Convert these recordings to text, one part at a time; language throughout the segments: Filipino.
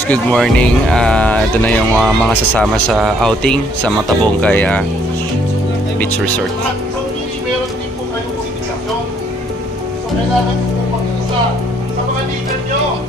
Lods, good morning. Ito na yung mga sasama sa outing sa Matabongkay Beach Resort. So, meron din po kayong limitasyon. So, kailangan po mag-isa sa mga leader nyo.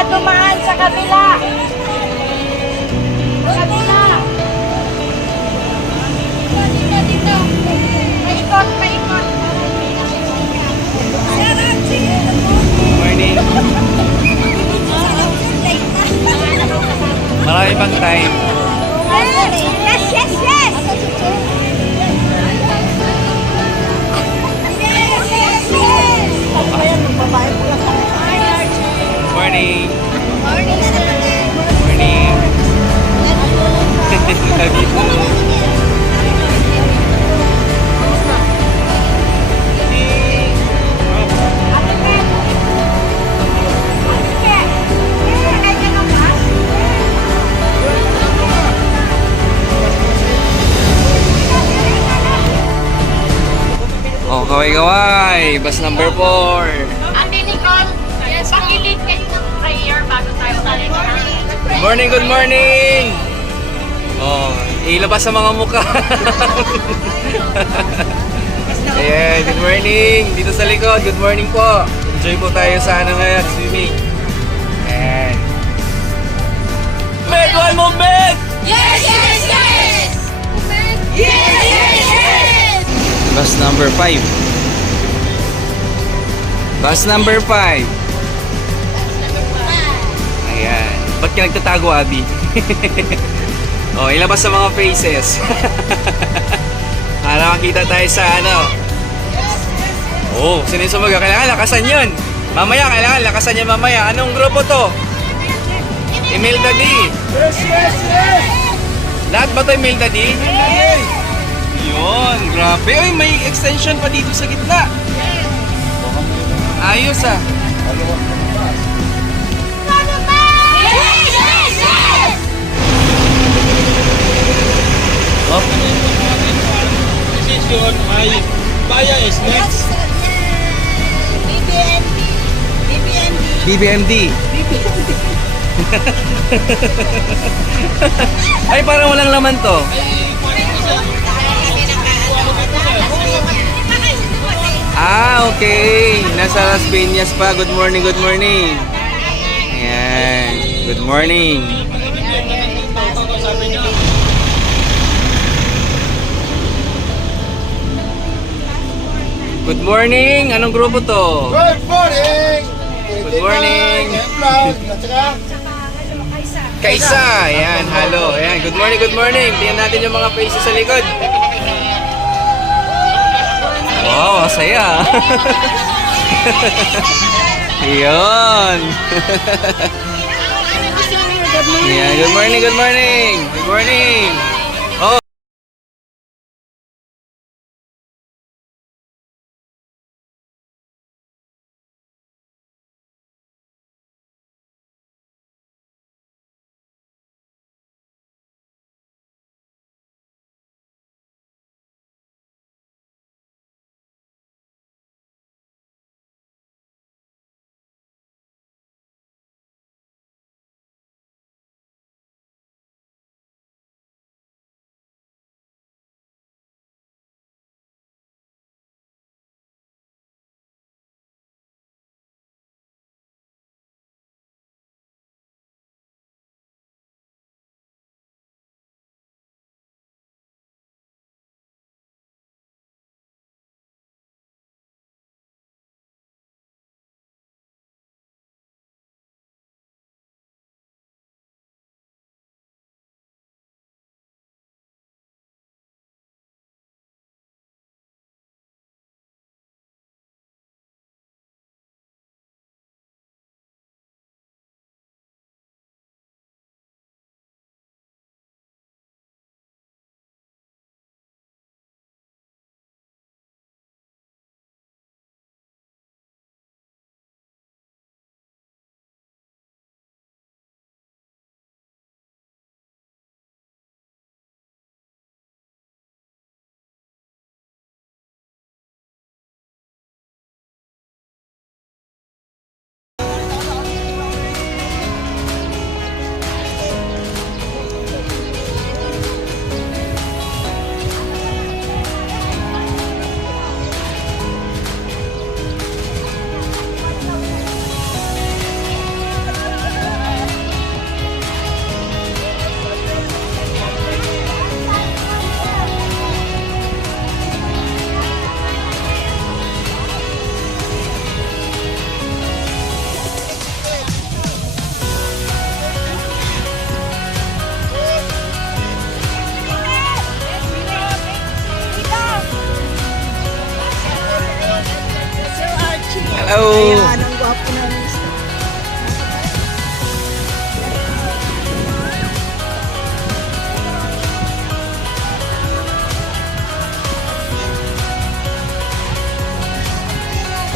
Dumaan sa kabila. Sa kabila. Dito. Paikot, paikot. Morning. Marami pang time. Yes, yes, yes. Morning. Morning. Love you too. Oh, kaway-kaway. Bus number 4. Ate Nicole, pakilid kayo ng prayer bago tayo tayo. Good morning, good morning! Oh, ilabas sa mga mukha. Ayan, good morning! Dito sa likod, good morning po. Enjoy po tayo sa ano ngayon, swimming. Ayan. Meg, one more Meg! Yes, yes, yes! Yes, yes, yes! Bus number 5. Bus number 5. Ayan. Ba't ka nagtatago, Abby? Oh, ilabas sa mga faces. Para makita tayo sa ano. Oh, sino yung sumaga? Kailangan lakasan yun. Mamaya, kailangan lakasan yun mamaya. Anong grupo to? Imelda D. Yes, yes, yes! Lahat ba to Imelda D? Yun, grabe. Uy, may extension pa dito sa gitna. Ayos ah. Yes, yes, yes! Decision ay Baya is next. BBMD. Ay, parang walang laman to. Ah, okay. Nasa Las Piñas pa. Good morning, good morning. Ayan. Good morning. Good morning. Anong grupo to? Good morning! Good morning. Vlog, at saka, Kaisa. Ayan, hello. Ayan, good morning, good morning. Tingnan natin yung mga faces sa likod. Wow, saya. Yun. Yeah, good morning, good morning. Good morning. Oh.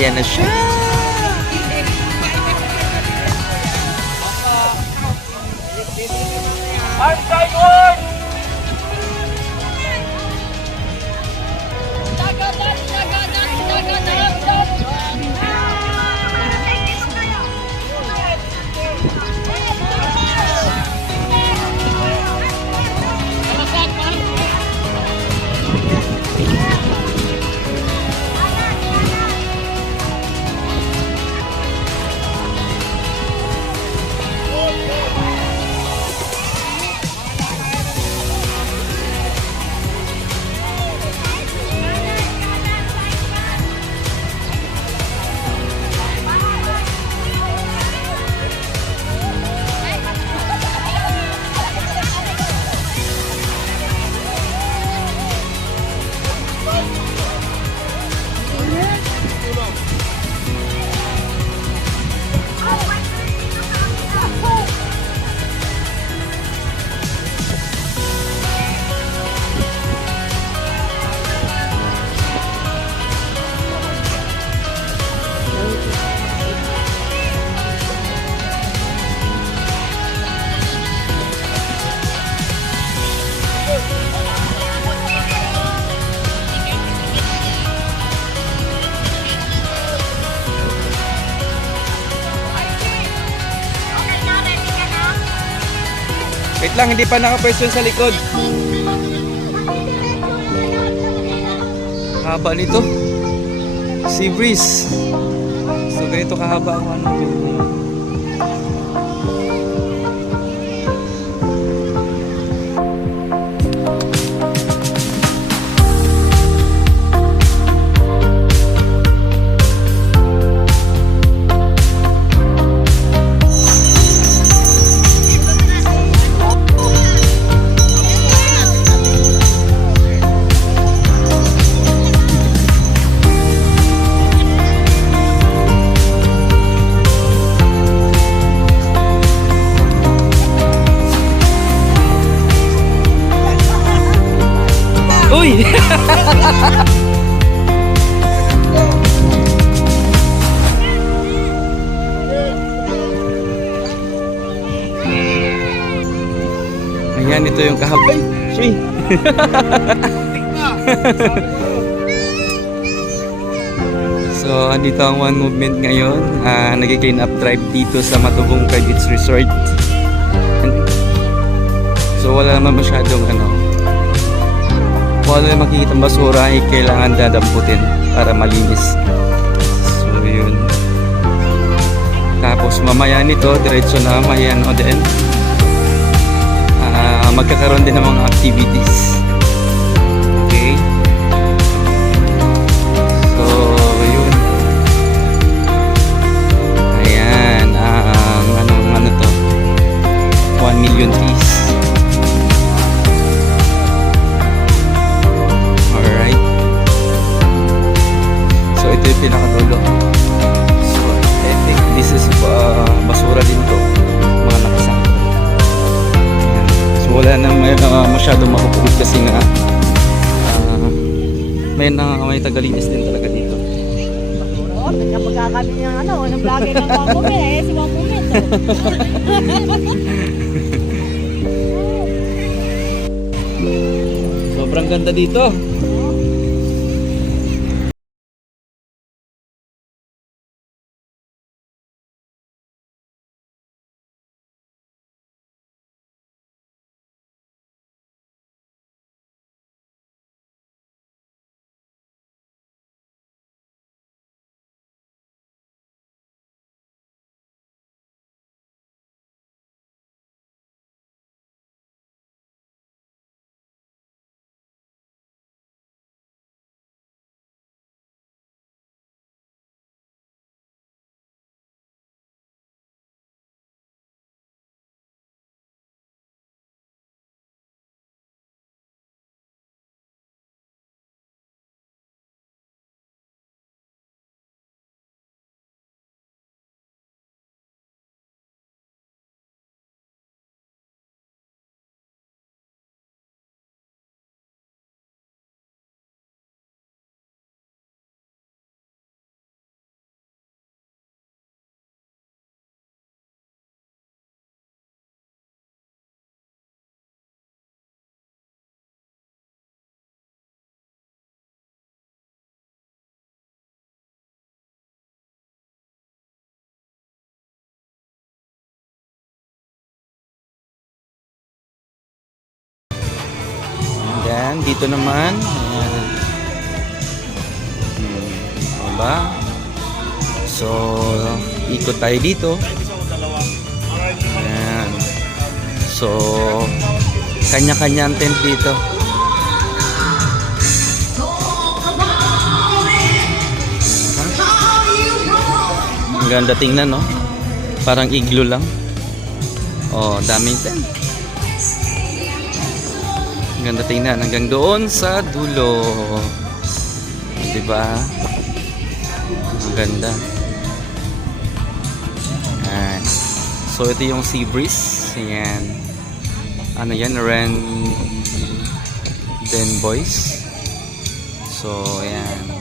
Ayan na siya. Wait lang, hindi pa nakapwesto sa likod. Haba nito. Sea breeze. So ganito kahaba ang ano. Uy! Ayan, ito yung kahabay. Shui! So, andito ang One Movement ngayon. Nag-clean up drive dito sa Matubong Beach Resort. So, wala naman masyadong kung ano yung makikita basura ay kailangan dadamputin para malinis. So yun. Tapos mamaya nito diretso na mayan o din magkakaroon din ng mga activities. Okay. So yun. Ayan ang ano to 1 million trees. Ito yung pinakadulo. So I think this is basura din to, mga nakasangkot. So wala nang masyadong makukulit kasi nga may tagalinis din talaga dito. Oo, kapag kami ng vlogger ng Wangmumin, si Wangmumin. Sobrang ganda dito. dito naman. Ayan. Diba? So, ikot tayo dito. Ayan. So, kanya-kanya ang tent dito. Ang ganda tingnan, no? Parang igloo lang. Oh, daming tent. Ang ganda tingnan hanggang doon sa dulo. Diba? Ang ganda. Ayan. So, ito yung sea breeze. Ayan. Ano yan? Ren Den Boys. So, ayan.